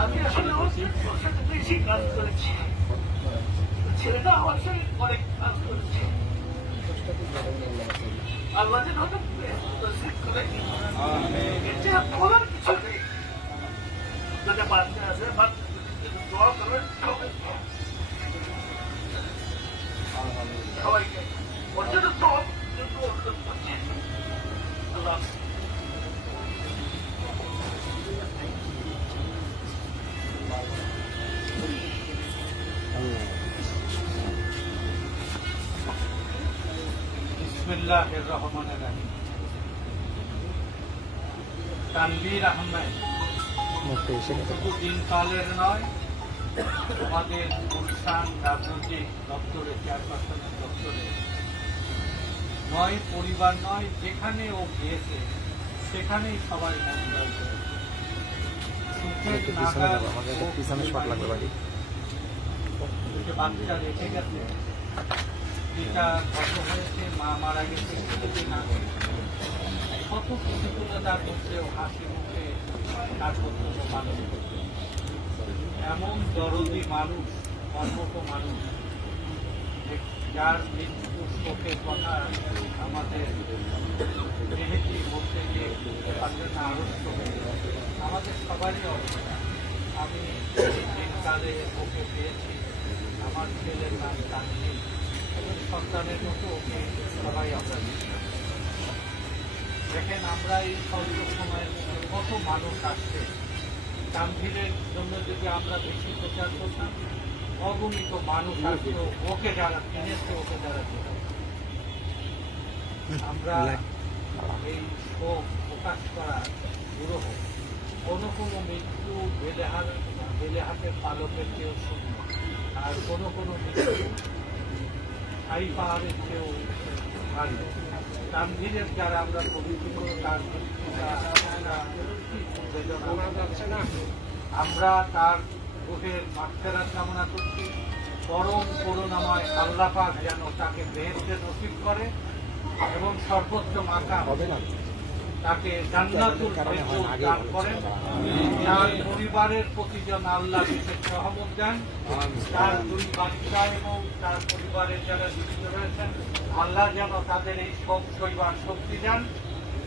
আমি আসলে ওর বেশি কাজ করেছি ছেলেটা আমার অনেক কাজ করেছে আল্লাহ যেন করে এর বলার কিছু নেই যাতে বাচ্চা আছে বাচ্চা দোয়া করবেন সবাই সবাইকে ওর জন্য বিসমিল্লাহির রহমানির রহিম। তানভীর আহমেদ। শুধু দিনকালের নয় আমাদের অনুষ্ঠান রাজনৈতিক দপ্তরে চেয়ারপারসনের দপ্তরে। নয় পরিবার নয় যেখানে ও গিয়েছে সেখানেই সবাই বাচ্চা রেখে গেছে। হয়েছে, মা মারা গেছে আগে কত মধ্যেও হাসি মুখে তার এমন দরদি মানুষ, কর্মঠ মানুষ যার মৃত্যু শোকের কথা আমাদের মেহেদি বলতে গিয়ে পারবে না আড়ষ্ট আমাদের সবারই অবস্থা। আমি দিনকালে ওকে পেয়েছি। আমার ছেলের নাম এবং সন্তানের মতো ওকে সবাই আমরা দেখেন আমরা এই স্বল্প সময়ের কত মানুষ আসছে তানভীরের জন্য যদি আমরা বেশি প্রচার করতাম অগণিত মানুষ আসতো ওকে যারা কিনেছে ওকে যারা আমরা এই শোক প্রকাশ করা দুরূহ কোনো কোনো মৃত্যু বেলেহার বেলেহাটের পালকের চেয়েও শূন্য আর কোনো কোনো মৃত্যু সাই পাহাড়ের চেয়েও ভালো তানভীরের যারা আমরা পবিত্র তার যাচ্ছে না আমরা তার বুকের মাঠেরা কামনা করছি। পরম করুণাময় আল্লাপাক যেন তাকে বেহেস্তে নসিব করে এবং সর্বোচ্চ মাথা তাকে জান্নাতুল ফেরদৌস দান করেন। তার পরিবারের প্রতি আল্লাহ বিশেষ সহমত দেন। তার দুই বাচ্চা এবং তার পরিবারের যারা জীবিত রয়েছেন, আল্লাহ যেন তাদের এই শোক সইবার শক্তি দেন।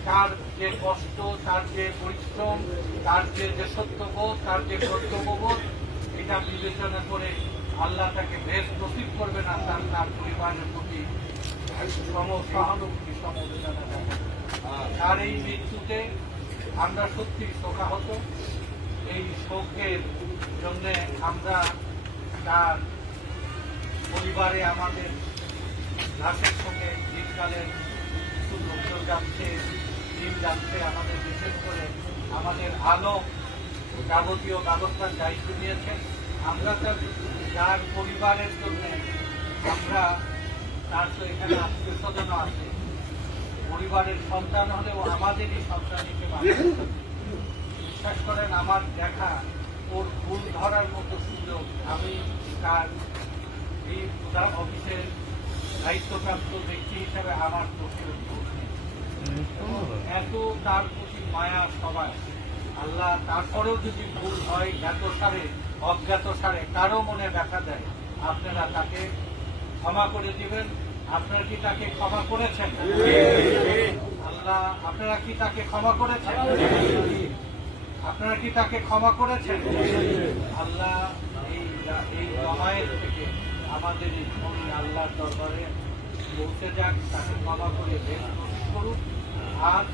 তার যে কষ্ট, তার যে পরিশ্রম, তার যে যে সত্যবোধ, তার যে কর্তব্যবোধ এটা বিবেচনা করে আল্লাহ তাকে বেশ নসিব করবে না তার তার পরিবারের প্রতি সম সহানুভূতি সমবেদনা দেখাবেন তার এই মৃত্যুতে আমরা সত্যি শোকাহত। এই শোকের জন্য আমরা তার পরিবারে আমাদের লাশের সঙ্গে দিনকালের কিছু লোকজন যাচ্ছে, দিন যাচ্ছে আমাদের বিশেষ করে আমাদের আলো যাবতীয় ব্যবস্থার দায়িত্ব নিয়েছেন আমরা তার যার পরিবারের জন্য আমরা তার তো এখানে আত্মীয় স্বজনও আছে। পরিবারের সন্তান হলেও আমাদেরই সন্তান হিসেবে বিশ্বাস করেন আমার দেখা ওর ভুল ধরার মতো সুযোগ আমি তার এই প্রধান অফিসের দায়িত্বপ্রাপ্ত ব্যক্তি হিসেবে আমার চোখে এত তার প্রতি মায়া সবাই আল্লাহ তারপরেও যদি ভুল হয় জ্ঞাত সারে অজ্ঞাত সারে কারও মনে দেখা দেয় আপনারা তাকে ক্ষমা করে দিবেন। আপনারা কি তাকে ক্ষমা করেছেন? আল্লাহ আপনারা কি তাকে ক্ষমা করেছেন? আপনারা কি তাকে ক্ষমা করেছেন? আল্লাহ এই জমায়েত থেকে আমাদের এই ভূমি আল্লাহর দরবারে পৌঁছে যাক তাকে ক্ষমা করে বেশ করুন আর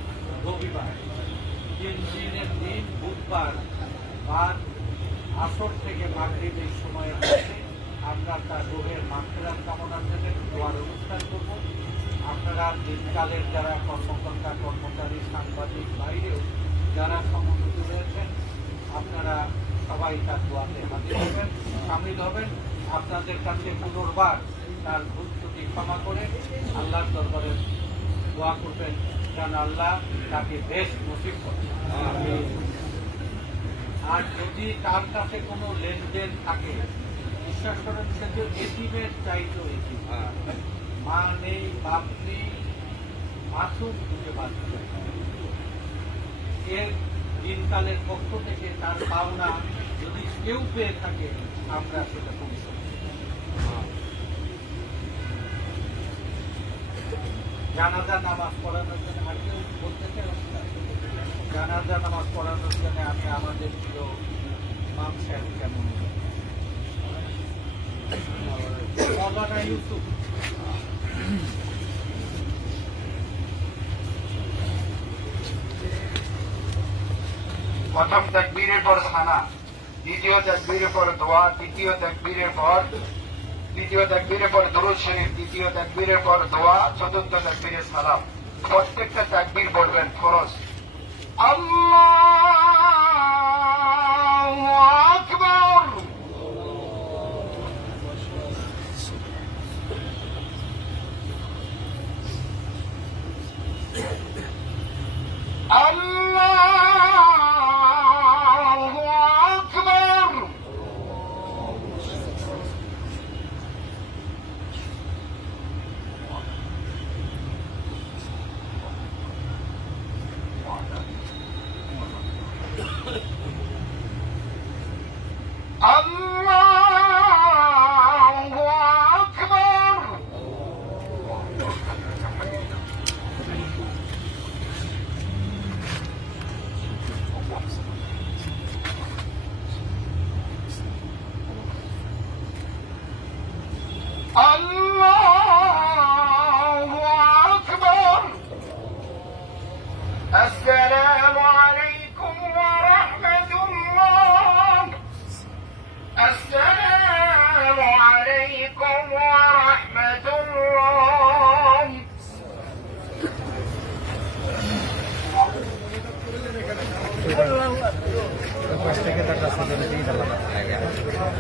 রবিবার তিন দিনের দিন বুধবার বাদ আসর থেকে মাগরিব সময় মধ্যে আমরা তার রোগের মাত্রার কামনার জন্য দোয়ার অনুষ্ঠান করব। আপনারা দিনকালের যারা কর্মকর্তা, কর্মচারী, সাংবাদিক বাইরেও যারা সমন্বিত রয়েছেন, আপনারা সবাই তার দোয়াতে হাজির হবেন, সামিল হবেন। আপনাদের কাছে পুনর্বার তার ভুল ত্রুটি ক্ষমা করে আল্লাহর দরবারে দোয়া করবেন, যেন আল্লাহ তাকে বেশ নসিব করেন। আর যদি তার কাছে কোনো লেনদেন থাকে বিশ্বাস করেন, সে তো এটিমের মা নেই, বাপ নেই, মাসুম এর দিনকালের পক্ষ থেকে তার পাওনা যদি কেউ পেয়ে থাকে, আমরা সেটা জানাজা নামাজ পড়ানোর জন্য আর কেউ বলতে চাই জানাজা নামাজ পড়ানোর জন্য আমি আমাদের প্রিয় মাম সাহেব কেমন? প্রথম তাকবীরের পর খানা, দ্বিতীয় তাকবীরের পর দোয়া, তৃতীয় তাকবীরের পর দ্বিতীয় তাকবীরের পর দরুদ শরীফ, তৃতীয় তাকবীরের পর দোয়া, চতুর্থ তাকবীরের সালাম। প্রত্যেকটা তাকবীর বলবেন ফরজ। আল্লাহু عليكم ورحمة الله.